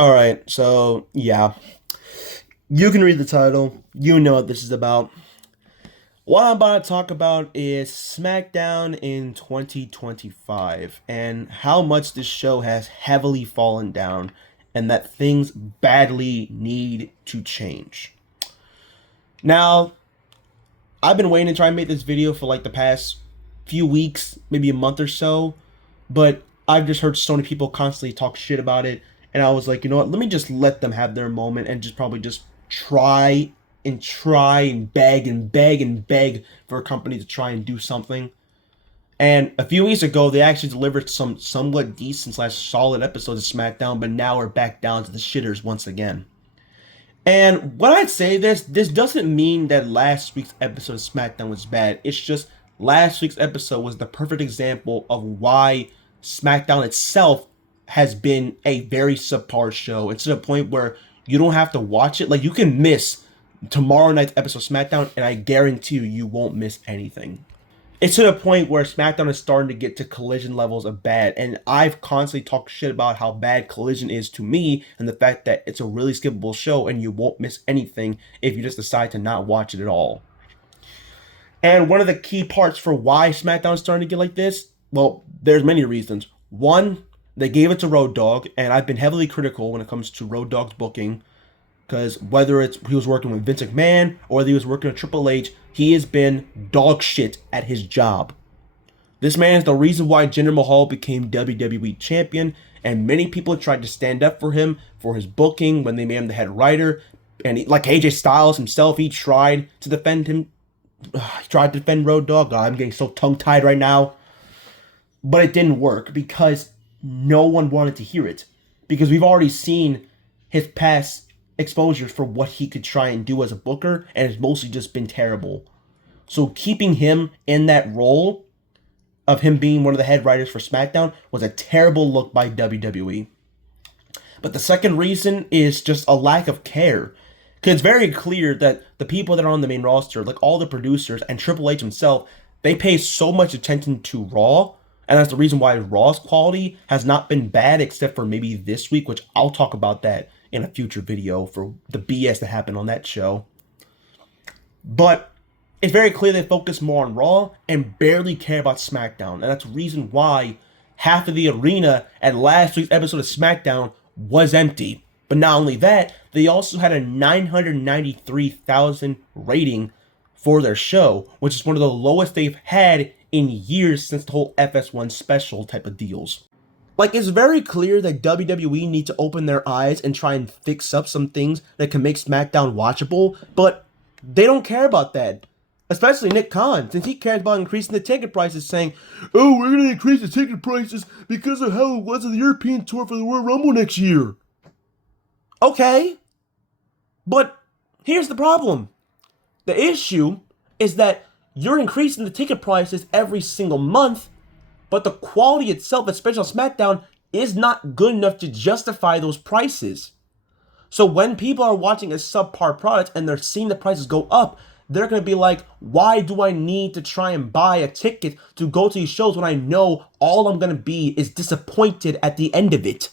All right, so yeah, you can read the title. You know what this is about. What I'm about to talk about is SmackDown in 2025 and how much this show has heavily fallen down and that things badly need to change. Now, I've been waiting to try and make this video for like the past few weeks, maybe a month or so, but I've just heard so many people constantly talk shit about it, and I was like, you know what? Let me just let them have their moment and just probably just try and beg and beg and beg for a company to try and do something. And a few weeks ago, they actually delivered some somewhat decent slash solid episodes of SmackDown, but now we're back down to the shitters once again. And when I say this doesn't mean that last week's episode of SmackDown was bad. It's just last week's episode was the perfect example of why SmackDown itself has been a very subpar show. It's to the point where you don't have to watch it. Like, you can miss tomorrow night's episode of SmackDown, and I guarantee you won't miss anything. It's to the point where SmackDown is starting to get to Collision levels of bad, and I've constantly talked shit about how bad Collision is to me, and the fact that it's a really skippable show and you won't miss anything if you just decide to not watch it at all. And one of the key parts for why SmackDown is starting to get like this, well, there's many reasons. One, they gave it to Road Dogg, and I've been heavily critical when it comes to Road Dogg's booking, because whether it's he was working with Vince McMahon or whether he was working with Triple H, he has been dog shit at his job. This man is the reason why Jinder Mahal became WWE champion, and many people tried to stand up for him for his booking when they made him the head writer. And like AJ Styles himself, he tried to defend him. He tried to defend Road Dogg. I'm getting so tongue-tied right now. But it didn't work because no one wanted to hear it. Because we've already seen his past exposures for what he could try and do as a booker, and it's mostly just been terrible. So keeping him in that role of him being one of the head writers for SmackDown was a terrible look by WWE. But the second reason is just a lack of care. Because it's very clear that the people that are on the main roster, like all the producers and Triple H himself, they pay so much attention to Raw, and that's the reason why Raw's quality has not been bad except for maybe this week, which I'll talk about that in a future video for the BS that happened on that show. But it's very clear they focus more on Raw and barely care about SmackDown. And that's the reason why half of the arena at last week's episode of SmackDown was empty. But not only that, they also had a 993,000 rating for their show, which is one of the lowest they've had in years since the whole FS1 special type of deals. Like, it's very clear that WWE need to open their eyes and try and fix up some things that can make SmackDown watchable, but they don't care about that. Especially Nick Khan, since he cares about increasing the ticket prices, saying, "Oh, we're going to increase the ticket prices because of how it was in the European tour for the Royal Rumble next year." Okay, but here's the problem. The issue is that you're increasing the ticket prices every single month, but the quality itself, especially on SmackDown, is not good enough to justify those prices. So when people are watching a subpar product and they're seeing the prices go up, they're going to be like, why do I need to try and buy a ticket to go to these shows when I know all I'm going to be is disappointed at the end of it?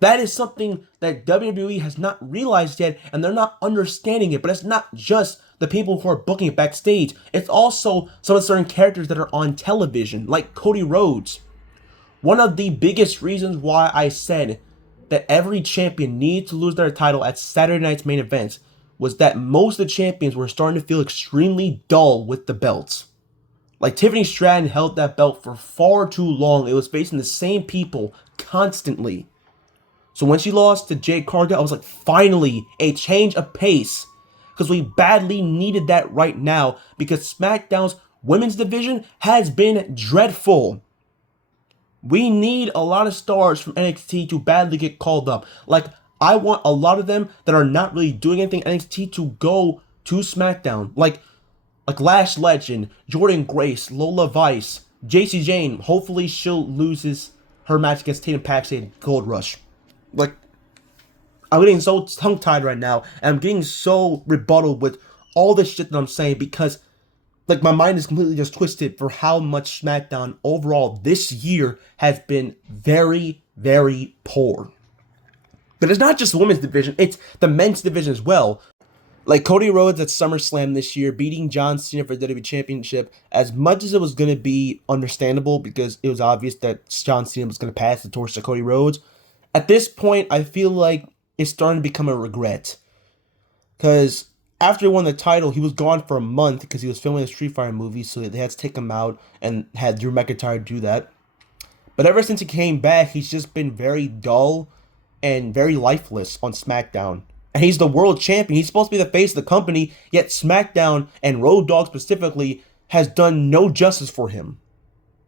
That is something that WWE has not realized yet, and they're not understanding it. But it's not just the people who are booking it backstage. It's also some of the certain characters that are on television, like Cody Rhodes. One of the biggest reasons why I said that every champion needs to lose their title at Saturday night's main events was that most of the champions were starting to feel extremely dull with the belts. Like, Tiffany Stratton held that belt for far too long. It was facing the same people constantly. So when she lost to Jade Cargill, I was like, finally, a change of pace. Because we badly needed that right now, because SmackDown's women's division has been dreadful. We need a lot of stars from NXT to badly get called up. Like, I want a lot of them that are not really doing anything in NXT to go to SmackDown. Like Lash Legend, Jordan Grace, Lola Vice, JC Jane. Hopefully she'll loses her match against Tatum Paxley at Gold Rush. Like, I'm getting so tongue-tied right now, and I'm getting so rebutted with all this shit that I'm saying because, like, my mind is completely just twisted for how much SmackDown overall this year has been very, very poor. But it's not just the women's division, it's the men's division as well. Like Cody Rhodes at SummerSlam this year, beating John Cena for the WWE Championship, as much as it was going to be understandable because it was obvious that John Cena was going to pass the torch to Cody Rhodes, at this point, I feel like it's starting to become a regret. Because after he won the title, he was gone for a month because he was filming a Street Fighter movie, so they had to take him out and had Drew McIntyre do that. But ever since he came back, he's just been very dull and very lifeless on SmackDown. And he's the world champion. He's supposed to be the face of the company, yet SmackDown, and Road Dogg specifically, has done no justice for him.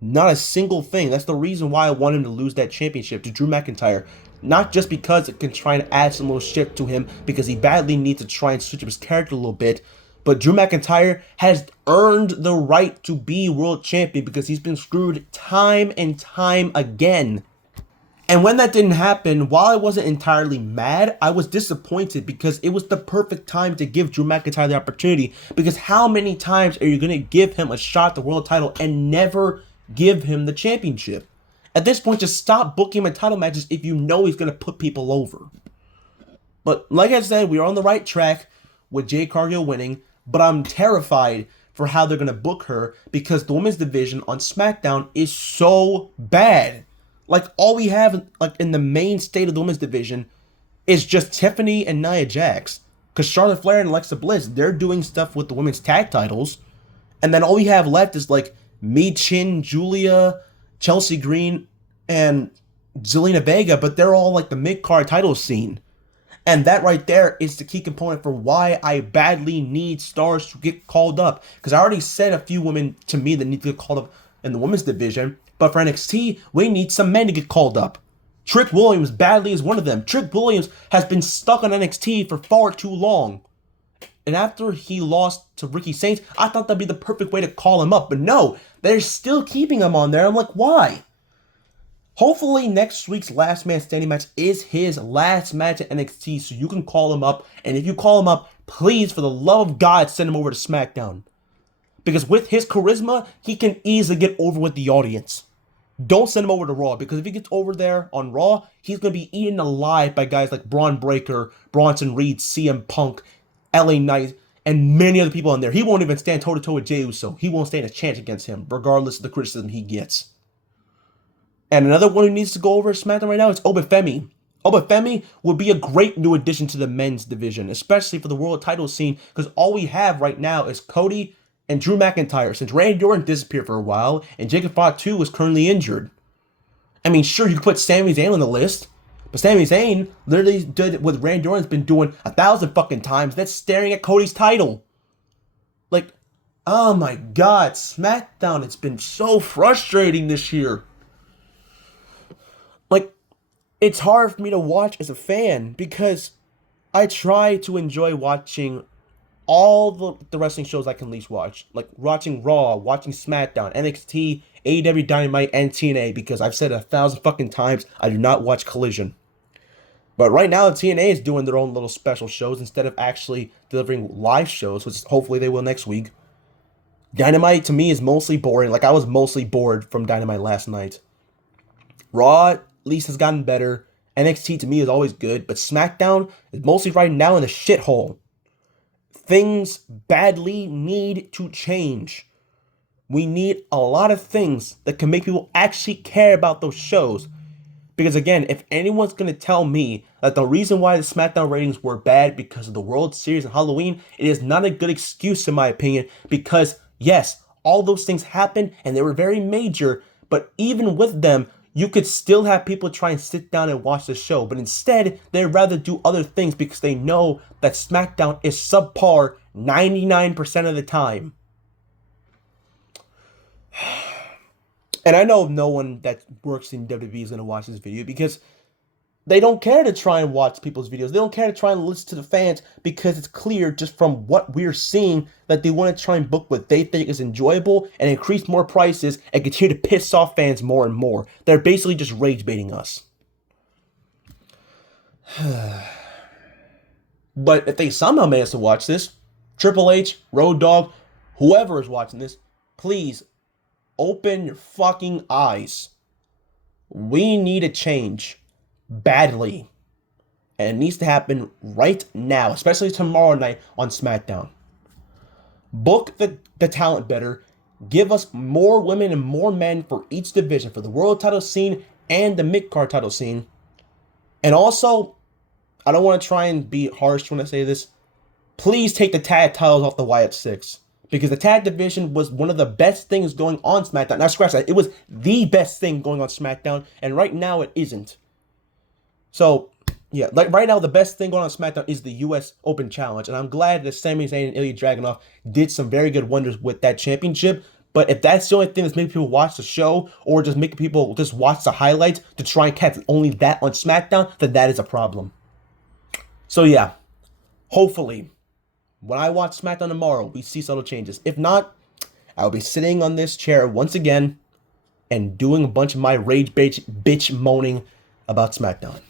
Not a single thing. That's the reason why I want him to lose that championship to Drew McIntyre. Not just because it can try and add some little shit to him, because he badly needs to try and switch up his character a little bit, but Drew McIntyre has earned the right to be world champion because he's been screwed time and time again. And when that didn't happen, while I wasn't entirely mad, I was disappointed because it was the perfect time to give Drew McIntyre the opportunity. Because how many times are you going to give him a shot at the world title and never give him the championship? At this point, just stop booking him in title matches if you know he's going to put people over. But like I said, we are on the right track with Jade Cargill winning, but I'm terrified for how they're going to book her because the women's division on SmackDown is so bad. Like, all we have like in the main state of the women's division is just Tiffany and Nia Jax. Because Charlotte Flair and Alexa Bliss, they're doing stuff with the women's tag titles. And then all we have left is like Michin, Julia, Chelsea Green, and Zelina Vega, but they're all like the mid-card title scene. And that right there is the key component for why I badly need stars to get called up. Because I already said a few women to me that need to get called up in the women's division. But for NXT, we need some men to get called up. Trick Williams badly is one of them. Trick Williams has been stuck on NXT for far too long. And after he lost to Ricky Saints, I thought that'd be the perfect way to call him up. But no, they're still keeping him on there. I'm like, why? Hopefully next week's Last Man Standing match is his last match at NXT so you can call him up. And if you call him up, please, for the love of God, send him over to SmackDown. Because with his charisma, he can easily get over with the audience. Don't send him over to Raw, because if he gets over there on Raw, he's going to be eaten alive by guys like Braun Breaker, Bronson Reed, CM Punk, LA Knight, and many other people in there. He won't even stand toe-to-toe with Jey Uso. He won't stand a chance against him, regardless of the criticism he gets. And another one who needs to go over SmackDown right now is Obafemi. Obafemi would be a great new addition to the men's division, especially for the world title scene, because all we have right now is Cody and Drew McIntyre, since Randy Orton disappeared for a while, and Jacob Fatu is currently injured. I mean, sure, you could put Sami Zayn on the list, but Sami Zayn literally did what Randy Orton's been doing 1,000 fucking times. That's staring at Cody's title. Like, oh my God, SmackDown, it's been so frustrating this year. Like, it's hard for me to watch as a fan because I try to enjoy watching all the wrestling shows I can at least watch. Like watching Raw, watching SmackDown, NXT, AEW Dynamite, and TNA, because I've said 1,000 fucking times I do not watch Collision. But right now, TNA is doing their own little special shows instead of actually delivering live shows, which hopefully they will next week. Dynamite, to me, is mostly boring. Like, I was mostly bored from Dynamite last night. Raw, at least, has gotten better. NXT, to me, is always good. But SmackDown is mostly right now in the shithole. Things badly need to change. We need a lot of things that can make people actually care about those shows. Because again, if anyone's going to tell me that the reason why the SmackDown ratings were bad because of the World Series and Halloween, it is not a good excuse in my opinion. Because yes, all those things happened and they were very major. But even with them, you could still have people try and sit down and watch the show. But instead, they'd rather do other things because they know that SmackDown is subpar 99% of the time. And I know no one that works in WWE is going to watch this video because they don't care to try and watch people's videos. They don't care to try and listen to the fans because it's clear just from what we're seeing that they want to try and book what they think is enjoyable and increase more prices and continue to piss off fans more and more. They're basically just rage baiting us. But if they somehow manage to watch this, Triple H, Road Dogg, whoever is watching this, please open your fucking eyes. We need a change. Badly. And it needs to happen right now, especially tomorrow night on SmackDown. Book the talent better. Give us more women and more men for each division, for the world title scene and the mid-card title scene. And also, I don't want to try and be harsh when I say this. Please take the tag titles off the Wyatt Six. Because the tag division was one of the best things going on SmackDown. Now, scratch that. It was the best thing going on SmackDown. And right now, it isn't. So, yeah, like right now, the best thing going on SmackDown is the U.S. Open Challenge. And I'm glad that Sami Zayn and Ilya Dragunov did some very good wonders with that championship. But if that's the only thing that's making people watch the show, or just making people just watch the highlights to try and catch only that on SmackDown, then that is a problem. So, yeah, hopefully, when I watch SmackDown tomorrow, we see subtle changes. If not, I'll be sitting on this chair once again and doing a bunch of my rage bitch moaning about SmackDown.